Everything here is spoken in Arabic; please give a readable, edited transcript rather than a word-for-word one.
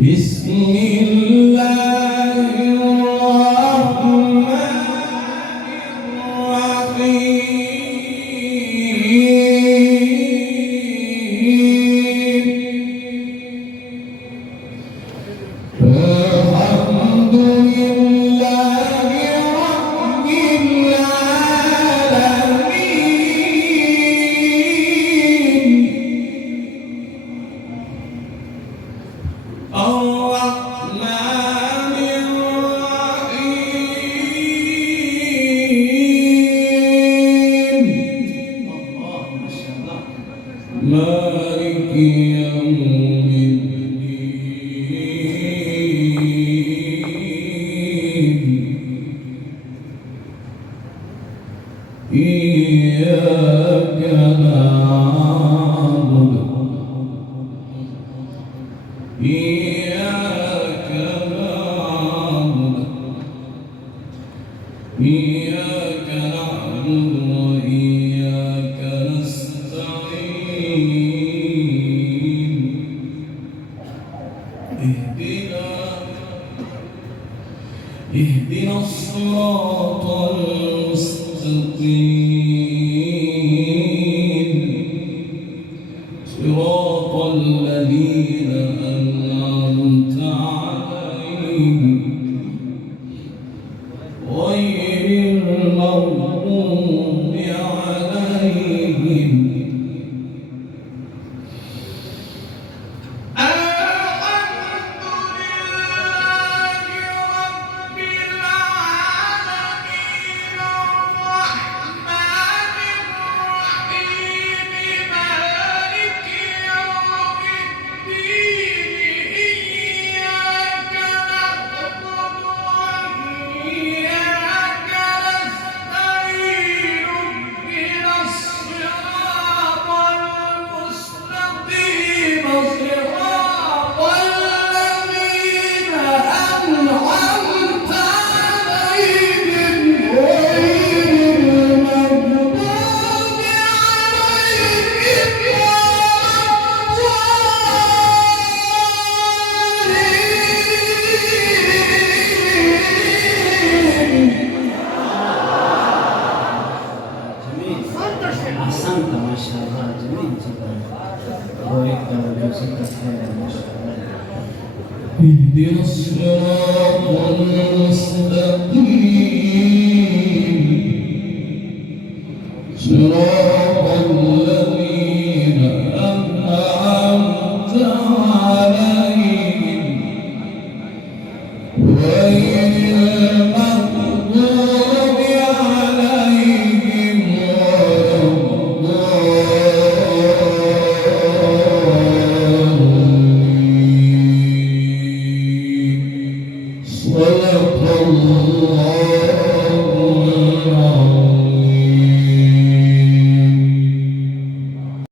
بسم الله الرحمن الرحيم الحمد لله رب العالمين الرحمن الرحيم مالك يوم الدين إياك نعبد إياك نعبد وإياك نستعين اهدنا الصراط المستقيم صراط الذين أنعمت عليهم غير المغضوب عليهم أحسنت ما شاء الله جميل جدا بارك الله وجزاك خيرا ما شاء الله اهدنا الصراط المستقيم صراط الذين أنعمت عليهم غير